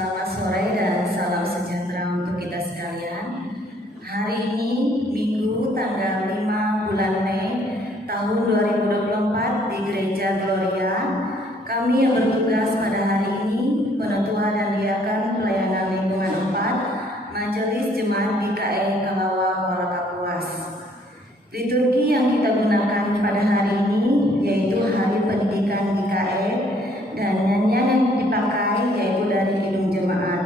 Selamat sore dan salam sejahtera untuk kita sekalian. Hari ini Minggu tanggal 5 bulan Mei tahun 2024 di Gereja Gloria, kami yang bertugas pada hari ini Penetua dan Diakan Pelayanan Lingkungan 4 Majelis Jemaat GKE Kalawa Kuala Kapuas. Liturgi yang kita gunakan pada hari ini yaitu Hari Pendidikan GKE dan nyanyian yang dipakai yaitu dari Kidung Jemaat.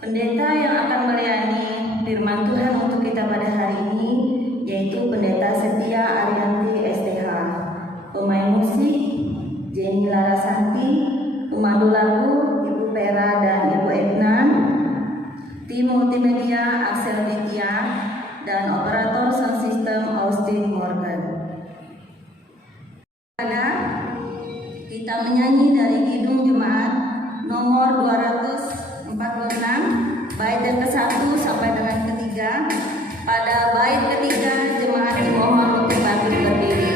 Pendeta yang akan melayani firman Tuhan untuk kita pada hari ini yaitu Pendeta Setia Arianti STH. Pemain musik Jenny Larasanti, pemandu lagu Ibu Pera dan Ibu Edna, tim multimedia Axel Ditya, dan operator sound system Austin Morgan. Kita menyanyi dari Kidung Jemaat nomor 246 bait yang ke-1 sampai dengan ke-3. Pada bait ketiga jemaat dimohon untuk bangkit berdiri.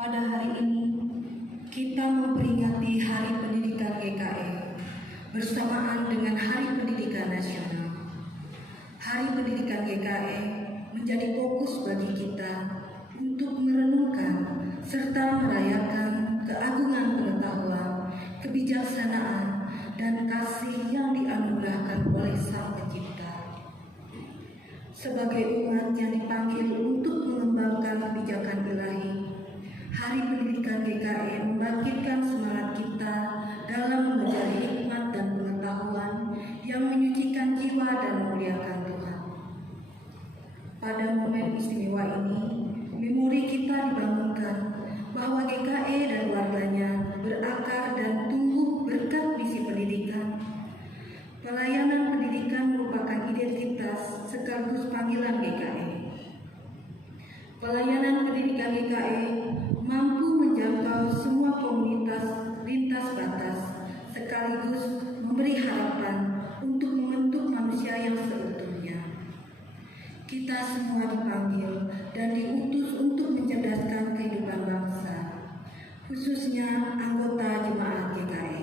Pada hari ini, kita memperingati Hari Pendidikan GKE bersamaan dengan Hari Pendidikan Nasional. Hari Pendidikan GKE menjadi fokus bagi kita untuk merenungkan serta merayakan keagungan pengetahuan, kebijaksanaan, dan kasih yang dianugerahkan oleh Sang Pencipta. Sebagai umat yang dipanggil untuk mengembangkan kebijakan ilahi, Pendidikan GKE membangkitkan semangat kita dalam mengejar hikmat dan pengetahuan yang menyucikan jiwa dan memuliakan Tuhan. Pada momen istimewa ini, memori kita dibangunkan bahwa GKE dan warganya berakar dan tumbuh berkat misi pendidikan. Pelayanan pendidikan merupakan identitas sekaligus panggilan GKE. Pelayanan pendidikan GKE mampu menjangkau semua komunitas lintas batas sekaligus memberi harapan untuk membentuk manusia yang seutuhnya. Kita semua dipanggil dan diutus untuk mencerdaskan kehidupan bangsa, khususnya anggota jemaat GKE.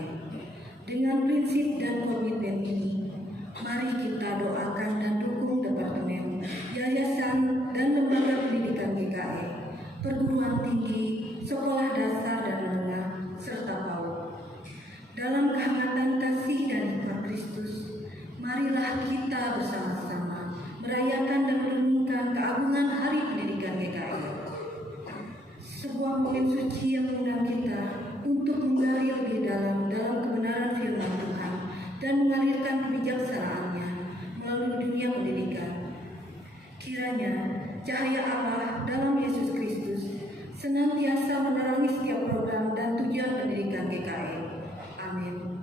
Dengan prinsip dan komitmen ini, mari kita doakan dan dukung Departemen, Yayasan, dan Lembaga Pendidikan GKE, perguruan tinggi, sekolah dasar dan menengah, serta PAUD. Dalam kehangatan kasih dan hikmat Kristus, marilah kita bersama-sama merayakan dan merenungkan keagungan Hari Pendidikan GKE. Sebuah momen suci yang mengundang kita untuk menggali lebih dalam kebenaran firman Tuhan dan mengalirkan kebijaksanaannya melalui dunia pendidikan. Kiranya cahaya Allah dalam Yesus Kristus senantiasa menerangi setiap program dan tujuan pendidikan GKE. Amin.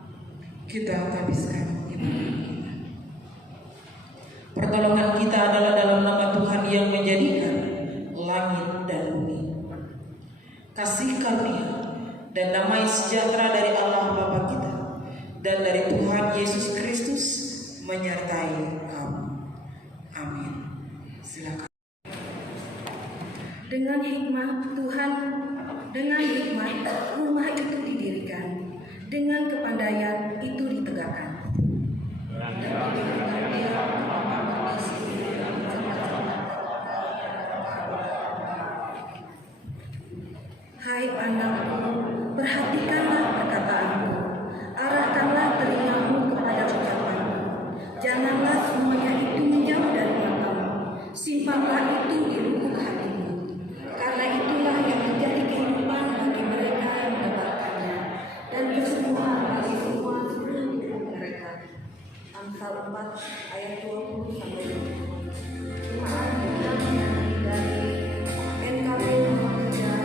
Kita habiskan ibadah kita. Pertolongan kita adalah dalam nama Tuhan yang menjadikan langit dan bumi. Kasih karunia dan damai sejahtera dari Allah Bapa kita dan dari Tuhan Yesus Kristus menyertai kamu. Amin. Silakan. Dengan hikmat rumah itu didirikan, dengan kepandaian itu ditegakkan. Hai anakku, perhatikanlah perkataanku, arahkanlah telingamu kepada ucapanku. Janganlah semuanya itu menjauh dari matamu, simpanlah itu di lubuk hatimu. Karena itulah yang menjadi kehidupan bagi mereka yang mendengarkannya, dan kesembuhan bagi semua seluruh tubuh mereka. Amsal 4 ayat 20 sampai 20. Jemaat kita menyanyi dari NKB nomor 3.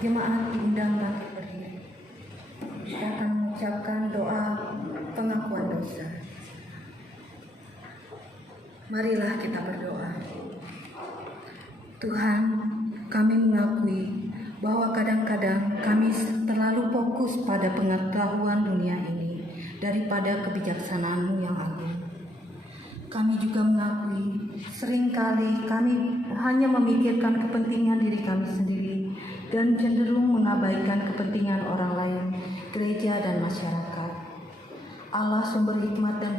Jemaat diundang bangkit berdiri. Kita akan mengucapkan doa pengakuan dosa. Marilah kita berdoa. Tuhan, kami mengakui bahwa kadang-kadang kami terlalu fokus pada pengetahuan dunia ini daripada kebijaksanaan-Mu yang agung. Kami juga mengakui seringkali kami hanya memikirkan kepentingan diri kami sendiri dan cenderung mengabaikan kepentingan orang lain, gereja dan masyarakat. Allah sumber hikmat dan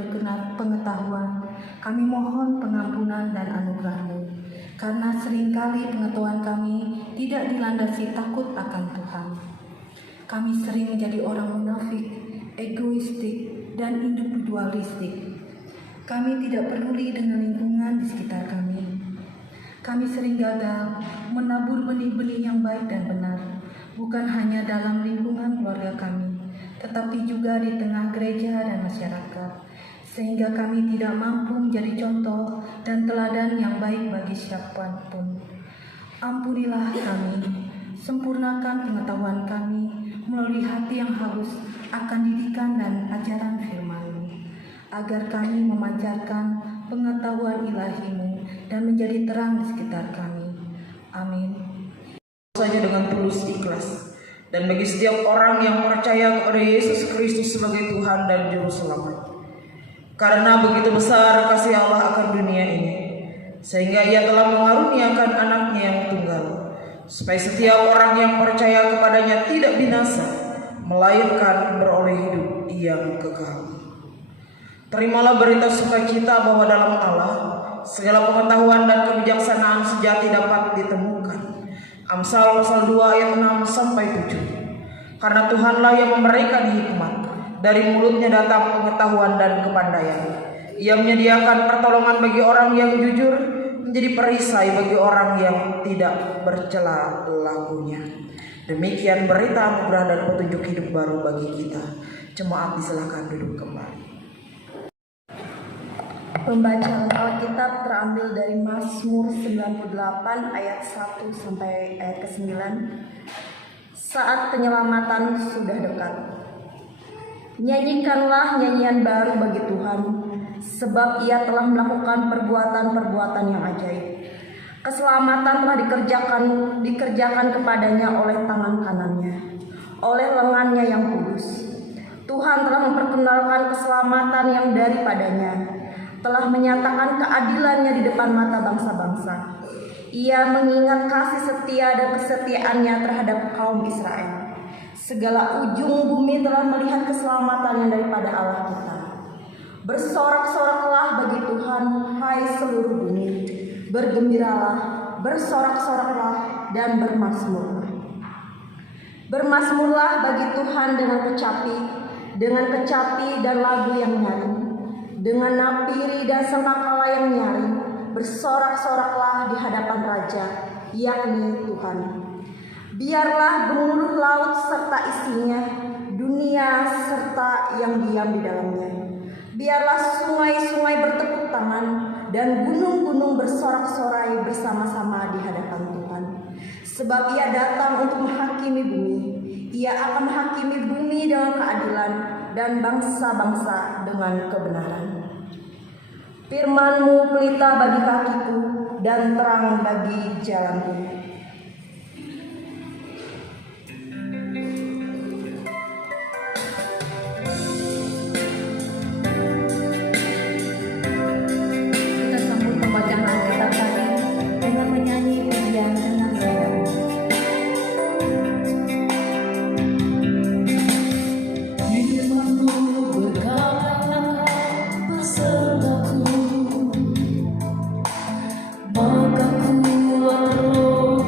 pengetahuan, kami mohon pengampunan dan anugerah-Mu, karena seringkali pengetahuan kami tidak dilandasi takut akan Tuhan. Kami sering menjadi orang munafik, egoistik, dan individualistik. Kami tidak peduli dengan lingkungan di sekitar kami. Kami sering gagal menabur benih-benih yang baik dan benar, bukan hanya dalam lingkungan keluarga kami, tetapi juga di tengah gereja dan masyarakat, sehingga kami tidak mampu menjadi contoh dan teladan yang baik bagi siapapun. Ampunilah kami, sempurnakan pengetahuan kami melalui hati yang haus akan didikan dan ajaran firman-Mu, agar kami memancarkan pengetahuan ilahi-Mu dan menjadi terang di sekitar kami. Amin. Saja dengan tulus ikhlas, dan bagi setiap orang yang percaya kepada Yesus Kristus sebagai Tuhan dan Juru Selamat. Karena begitu besar kasih Allah akan dunia ini, sehingga Ia telah mengaruniakan anaknya yang tunggal, supaya setiap orang yang percaya kepadanya tidak binasa, melainkan beroleh hidup yang kekal. Terimalah berita sukacita bahwa dalam Allah segala pengetahuan dan kebijaksanaan sejati dapat ditemukan. Amsal pasal 2 ayat 6 sampai 7. Karena Tuhanlah yang memberikan hikmat, dari mulutnya datang pengetahuan dan kepandaian. Ia menyediakan pertolongan bagi orang yang jujur, menjadi perisai bagi orang yang tidak bercela lakunya. Demikian berita anugerah dan petunjuk hidup baru bagi kita. Jemaat disilakan duduk kembali. Pembacaan Alkitab terambil dari Mazmur 98 ayat 1 sampai ayat ke-9. Saat penyelamatan sudah dekat. Nyanyikanlah nyanyian baru bagi Tuhan, sebab Ia telah melakukan perbuatan-perbuatan yang ajaib. Keselamatan telah dikerjakan kepadanya oleh tangan kanannya, oleh lengannya yang kudus. Tuhan telah memperkenalkan keselamatan yang daripadanya, telah menyatakan keadilannya di depan mata bangsa-bangsa. Ia mengingat kasih setia dan kesetiaannya terhadap kaum Israel. Segala ujung bumi telah melihat keselamatan yang daripada Allah kita. Bersorak-soraklah bagi Tuhan, hai seluruh bumi. Bergembiralah, bersorak-soraklah, dan bermasmurlah. Bermasmurlah bagi Tuhan dengan kecapi dan lagu yang nyaring, dengan napiri dan sangkakala yang nyaring. Bersorak-soraklah di hadapan Raja, yakni Tuhan. Biarlah gemuruh laut serta isinya, dunia serta yang diam di dalamnya. Biarlah sungai-sungai bertepuk tangan dan gunung-gunung bersorak-sorai bersama-sama di hadapan Tuhan. Sebab Ia datang untuk menghakimi bumi. Ia akan menghakimi bumi dengan keadilan dan bangsa-bangsa dengan kebenaran. Firman-Mu pelita bagi kakiku dan terang bagi jalanku. Kita sambut pembacaan Alkitab tadi dengan menyanyi pujian dengan sedang. Maka ku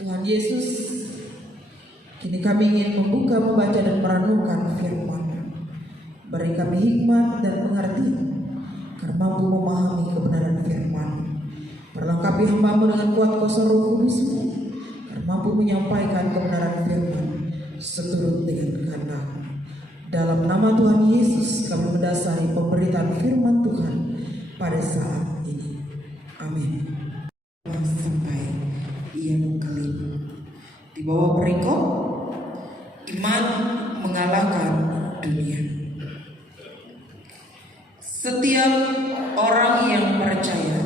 Tuhan Yesus, kini kami ingin membaca dan merenungkan firman-Mu. Beri kami hikmat dan pengertian, karena mampu memahami kebenaran firman. Perlengkapi hamba-Mu dengan kuat kuasa Roh Kudus-Mu, karena mampu menyampaikan kebenaran firman seturut dengan kehendak. Dalam nama Tuhan Yesus kami mendasari pemberitaan firman Tuhan pada saat ini. Amin. Sampai yang kelima. Di bawah perikop iman mengalahkan dunia. Setiap orang yang percaya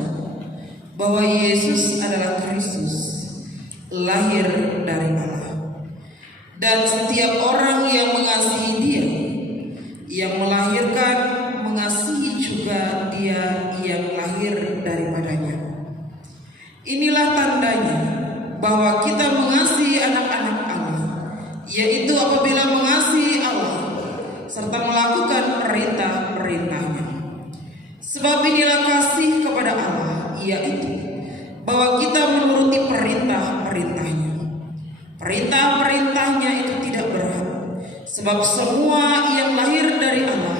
bahwa Yesus adalah Kristus lahir dari Allah, dan setiap orang yang mengasihi Dia yang melahirkan mengasihi juga Dia yang lahir daripadanya. Inilah tandanya bahwa kita mengasihi anak-anak Allah, yaitu apabila mengasihi Allah serta melakukan perintah-perintahnya. Sebab inilah kasih kepada Allah, yaitu bahwa kita menuruti perintah-perintahnya. Perintah-perintahnya itu tidak berat, sebab semua yang lahir dari Allah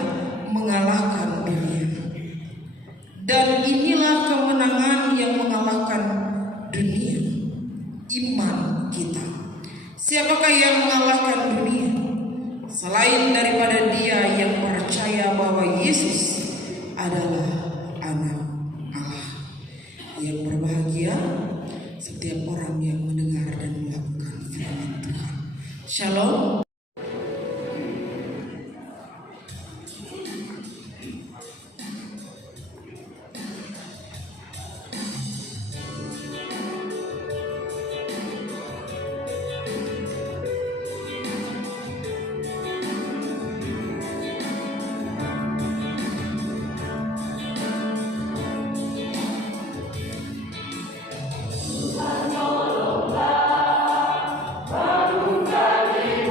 mengalahkan dunia. Dan inilah kemenangan yang mengalahkan dunia, iman kita. Siapakah yang mengalahkan dunia selain daripada dia yang percaya bahwa Yesus adalah anak Allah? Yang berbahagia setiap orang yang mendengar dan melakukan firman Tuhan. Shalom. Baru kali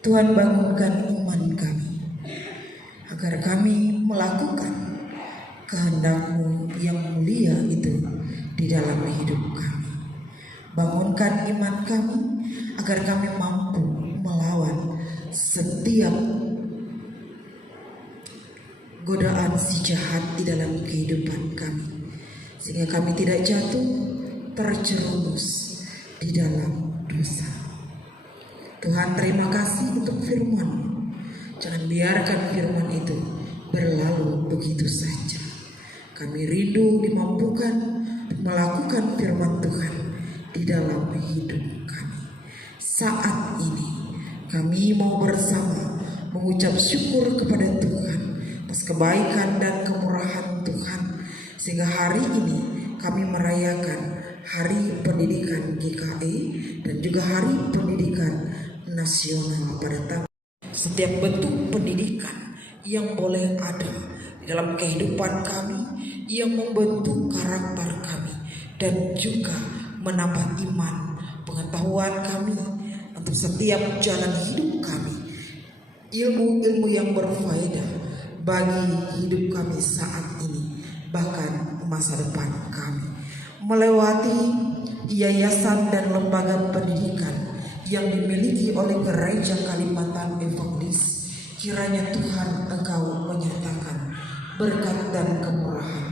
Tuhan bangunkan iman kami, agar kami melakukan kehendak-Mu yang mulia itu di dalam hidup kami. Bangunkan iman kami, agar kami mampu melawan setiap godaan si jahat di dalam kehidupan kami, sehingga kami tidak jatuh terjerumus di dalam dosa. Tuhan, terima kasih untuk firman. Jangan biarkan firman itu berlalu begitu saja. Kami rindu dimampukan melakukan firman Tuhan di dalam hidup kami. Saat ini kami mau bersama mengucap syukur kepada Tuhan atas kebaikan dan kemurahan Tuhan, sehingga hari ini kami merayakan Hari Pendidikan GKI dan juga Hari Pendidikan Nasional pada tanggal. Setiap bentuk pendidikan yang boleh ada di dalam kehidupan kami, yang membentuk karakter kami dan juga menambah iman, pengetahuan kami untuk setiap jalan hidup kami, ilmu-ilmu yang berfaedah bagi hidup kami saat ini, bahkan masa depan kami, melewati yayasan dan lembaga pendidikan yang dimiliki oleh Gereja Kalimantan Evangelis. Kiranya Tuhan Engkau menyatakan berkat dan kemurahan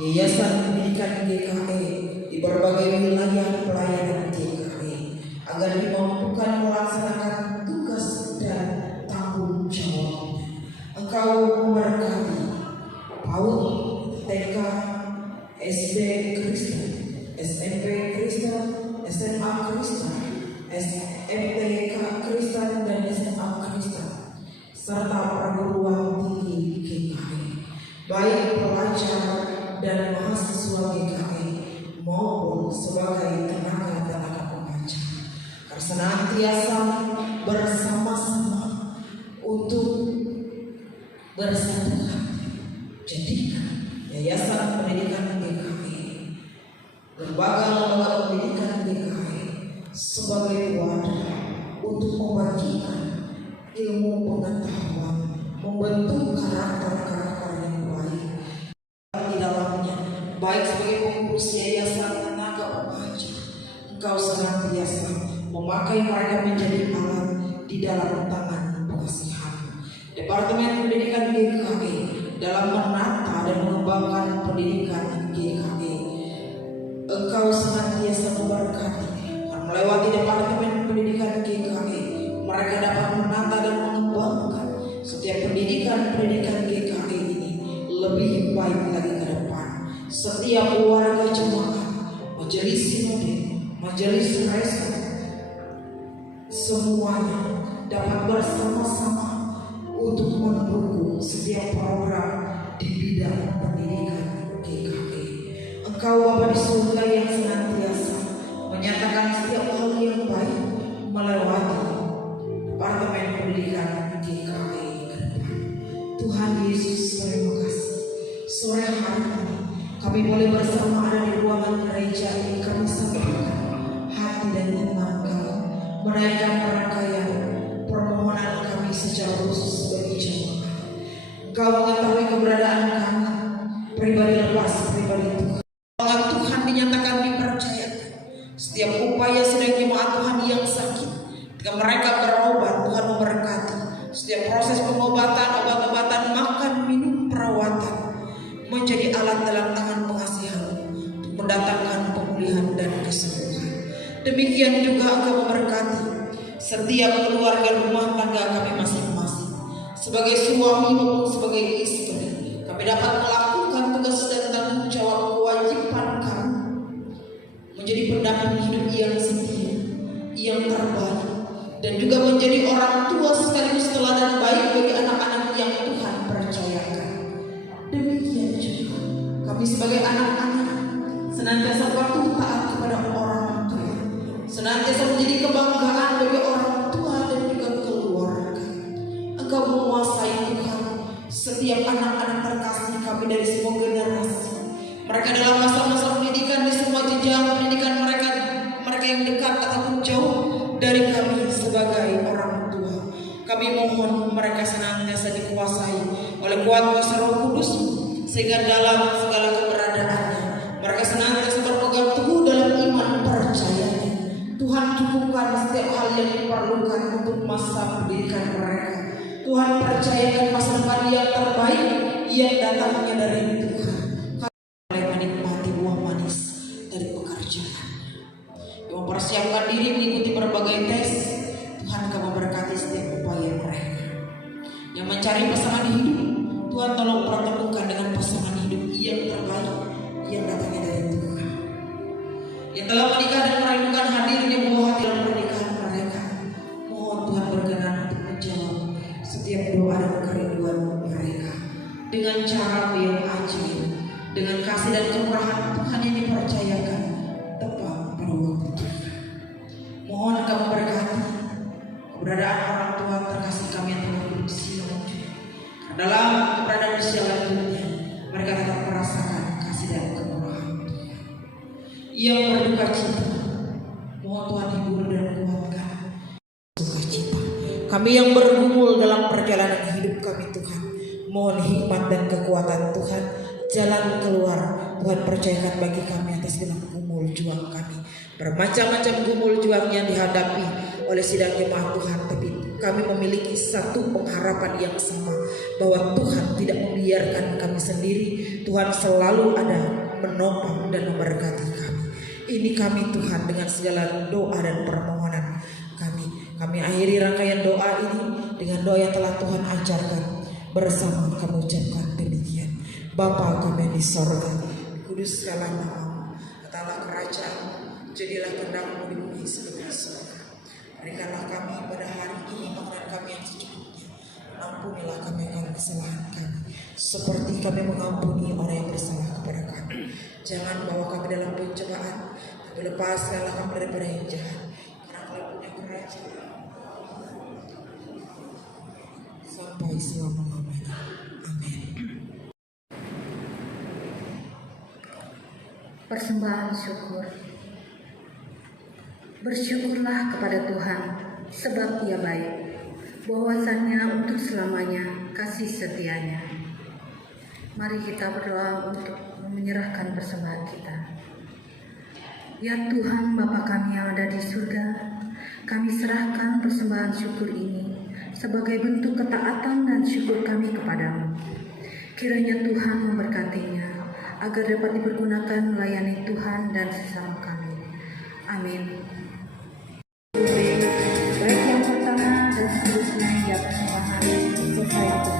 Yayasan Pendidikan GKI di berbagai wilayah pelayanan GKI, agar dimampukan melaksanakan tugas dan tanggung jawabnya. Engkau memberkati PAUD, TK, SD Kristen, SMP Kristen, SMA Kristen, SMTK Kristen dan SMA Kristen, serta perguruan tinggi GKI, baik pelajar dan mahasiswa GKI maupun sebagai tenaga-tenaga pengajar, agar senantiasa bersama-sama untuk bersatu hati. Jadikan Yayasan Pendidikan GKI, lembaga-lembaga pendidikan GKI sebagai wadah untuk membagikan ilmu pengetahuan, membentuk karakter-karakter yang baik di dalamnya, baik sebagai pengurus yayasan tenaga pengajar. Engkau senantiasa memakai mereka menjadi alat di dalam tangan pengasihan. Departemen Pendidikan GKI dalam menata dan mengembangkan pendidikan GKI, Engkau senantiasa memberkati. Melewati Departemen Pendidikan GKI, mereka dapat menata dan mengembangkan setiap pendidikan GKI ini lebih baik lagi ke depan. Setiap warga jemaat, majelis sinode, majelis resa, semuanya dapat bersama-sama untuk mendukung setiap program di bidang pendidikan GKI. Engkau Bapa di surga yang senantiasa menyatakan setiap hal yang baik melewati Departemen Pendidikan GKI ke depan. Tuhan Yesus, terima kasih. Sore hari ini kami boleh bersama ada di ruangan gereja ini. Kami sampaikan hati dan iman kami, menaikkan rangkaian permohonan kami secara khusus bagi jemaat. Engkau mengetahui keberadaan kami, pribadi lepas pribadi Tuhan. Tuhan dinyatakan dipercaya. Setiap upaya sedang jemaat Tuhan yang sakit, ketika mereka berobat, Tuhan memberkati. Setiap proses pengobatan, obat-obatan, makan, minum, perawatan menjadi alat dalam tangan pengasihan untuk mendatangkan pemulihan dan kesembuhan. Demikian juga Engkau memberkati setiap keluarga rumah tangga kami masing-masing. Sebagai suami maupun sebagai istri, kami dapat melakukan tugas dan tanggung jawab kewajiban kami menjadi pendamping hidup yang setia, yang terbaik, dan juga menjadi orang tua sekaligus teladan baik bagi anak-anak yang Tuhan percayakan. Demikian juga kami sebagai anak-anak senantiasa patuh taat kepada orang tua, senantiasa menjadi kebanggaan bagi orang tua dan juga keluarga. Engkau menguasai Tuhan setiap anak-anak terkasih kami dari semua generasi. Mereka dalam masa-masa pendidikan di semua jenjang pendidikan mereka yang dekat ataupun jauh dari kami sebagai orang tua. Kami mohon mereka senantiasa dikuasai oleh kuasa Roh Kudus, sehingga dalam segala keberadaannya mereka senantiasa berpegang teguh dalam iman percayanya. Tuhan cukupkan setiap hal yang diperlukan untuk masa pendidikan mereka. Tuhan percayakan masa depan yang terbaik yang datangnya dari Tuhan. Kami mulai menikmati buah manis dari pekerjaan, yang mempersiapkan diri mengikuti berbagai tes. Tuhan Kau memberkati setiap upaya mereka yang mencari pasangan hidup. Tuhan tolong pertemukan dengan pasangan hidup yang terbaik yang datangnya dari Tuhan. Yang telah menikah dan merindukan hadirnya buah hati dalam pernikahan mereka, mohon Tuhan berkenan untuk menjawab setiap doa dan kerinduan mereka dengan cara yang ajaib, dengan kasih dan kemurahan Tuhan yang dipercayakan tepat pada waktu Tuhan. Mohon Kamu berkati keberadaan orang tua terkasih kami yang telah duduk di sini. Dalam keberadaan usia lanjutnya, mereka tetap merasakan kasih dan kemurahan Tuhan. Yang berduka cita, mohon Tuhan hibur dan kuatkan sukacita. Kami yang bergumul dalam perjalanan hidup kami Tuhan, mohon hikmat dan kekuatan Tuhan. Jalan keluar Tuhan percayakan bagi kami atas dalam gumul juang kami. Bermacam-macam gumul juang yang dihadapi oleh sidang jemaat Tuhan, tapi kami memiliki satu pengharapan yang sama, bahwa Tuhan tidak membiarkan kami sendiri. Tuhan selalu ada menopang dan memberkati kami. Ini kami Tuhan dengan segala doa dan permohonan kami. Kami akhiri rangkaian doa ini dengan doa yang telah Tuhan ajarkan. Bersama kami ucapkan demikian. Bapa kami yang di sorga, dikuduskanlah namamu, datanglah kerajaan, jadilah kehendak-Mu di bumi seperti di sorga. Berikanlah kami pada hari ini makanan kami yang secukupnya. Ampunilah kami akan kesalahan kami, seperti kami mengampuni orang yang bersalah kepada kami. Jangan bawa kami dalam pencobaan, tapi lepaskanlah kami daripada yang jahat. Karena Kau punya kerajaan sampai selama-lamanya. Amin. Persembahan syukur. Bersyukurlah kepada Tuhan, sebab Ia baik, bahwasannya untuk selamanya kasih setianya. Mari kita berdoa untuk menyerahkan persembahan kita. Ya Tuhan Bapa kami yang ada di surga, kami serahkan persembahan syukur ini sebagai bentuk ketaatan dan syukur kami kepadamu. Kiranya Tuhan memberkatinya, agar dapat dipergunakan melayani Tuhan dan sesama kami. Amin. Baik yang pertama dan seterusnya hingga persembahan selesai ditunaikan.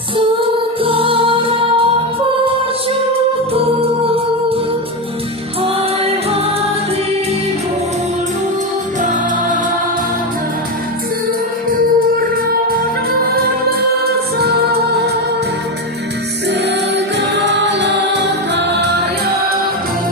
Segala karyaku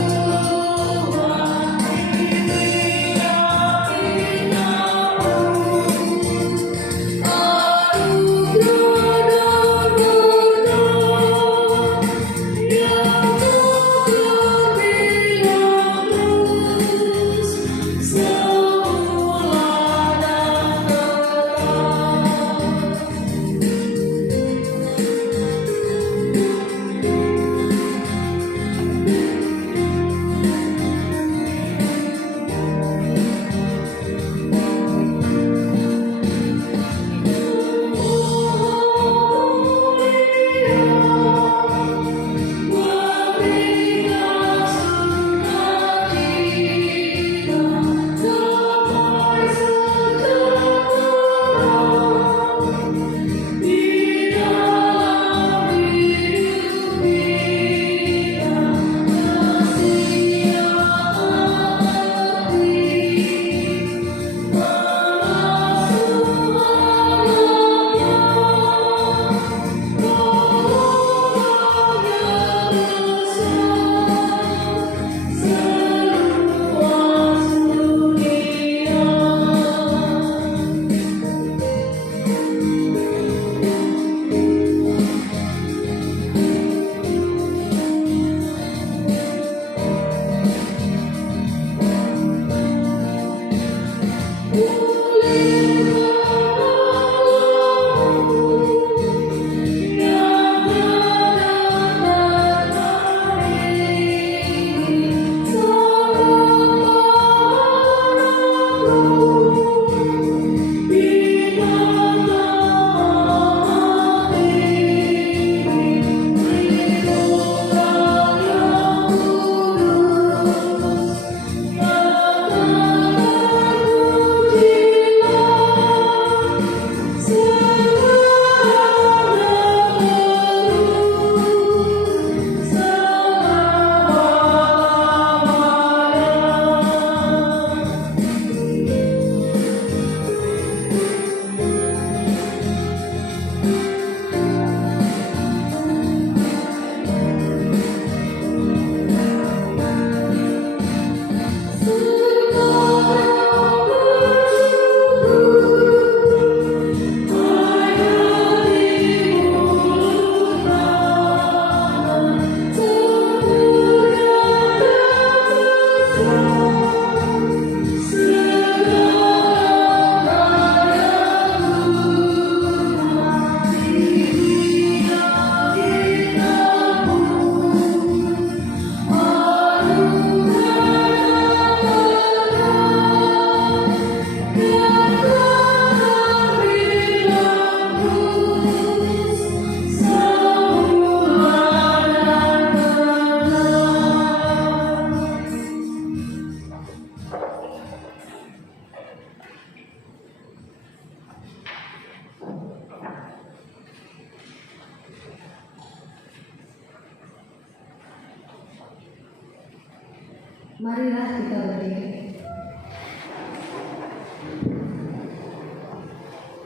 Marilah kita berdiri.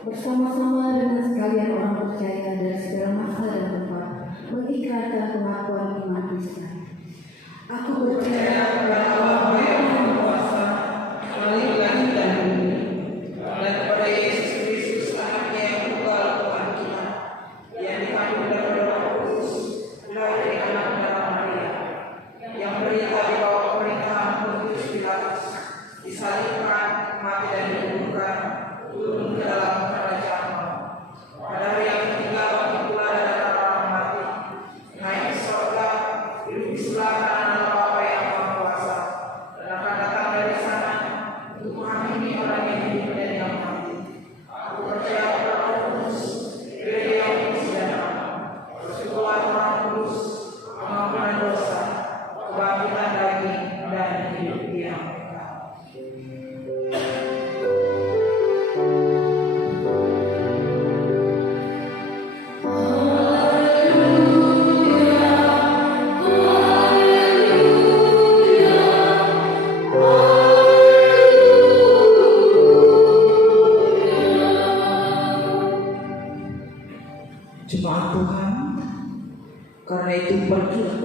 Bersama-sama dengan sekalian orang percaya dari segala masa dan tempat mengikrarkan pengakuan iman Kristen. Aku percaya kepada Allah yang Maha Kuasa, Khalik langit dan bumi, dan kepada Yesus Kristus anaknya yang tunggal Tuhan kita, yang dikandung dari Roh Kudus, lahir dari anak darah Maria, yang berita di bawah pemerintahan Pontius Pilatus, disalibkan, mati dan dikuburkan, turun ke dalam kerajaan Allah. Pada hari yang ketiga bangkit pula dari orang mati, naik ke surga, duduk di sebelah kanan Allah Bapa yang Maha Kuasa, dan akan datang dari sana untuk menghakimi orang yang hidup dan yang mati. Aku percaya kepada Roh Kudus, gereja yang kudus dan am, persekutuan Orang Kudus, pengampunan dosa, kebangkitan daging dan hidup yang kekal. Jemaat Tuhan, karena itu pergilah,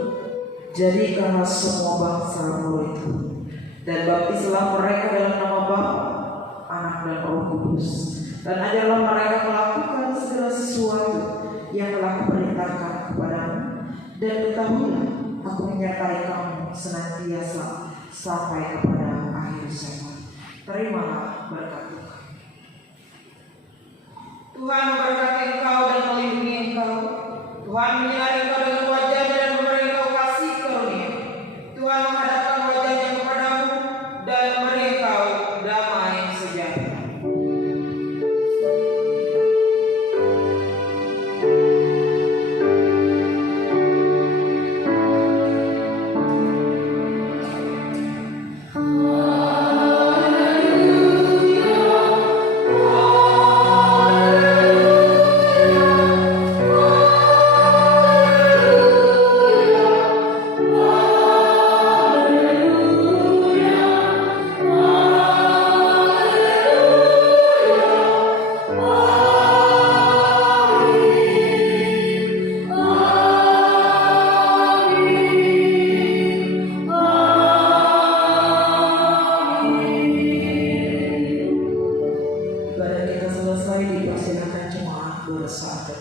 jadikanlah semua bangsa murid dan baptislah mereka dalam nama Bapa, Anak dan Roh Kudus, dan ajarlah mereka melakukan segala sesuatu yang telah kuperintahkan kepadamu, dan ketahuilah aku menyertai kamu senantiasa sampai kepada akhir zaman. Terimalah berkat Tuhan. Tuhan memberkati engkau dan melindungi engkau. Tuhan menyinari engkau dengan wajahnya dan memberi engkau kasih karunia. Tuhan menghadapkan wajahnya kepadamu dan memberi engkau damai sejahtera. Ibadah kita selesai, dipersilakan jemaat bersatu.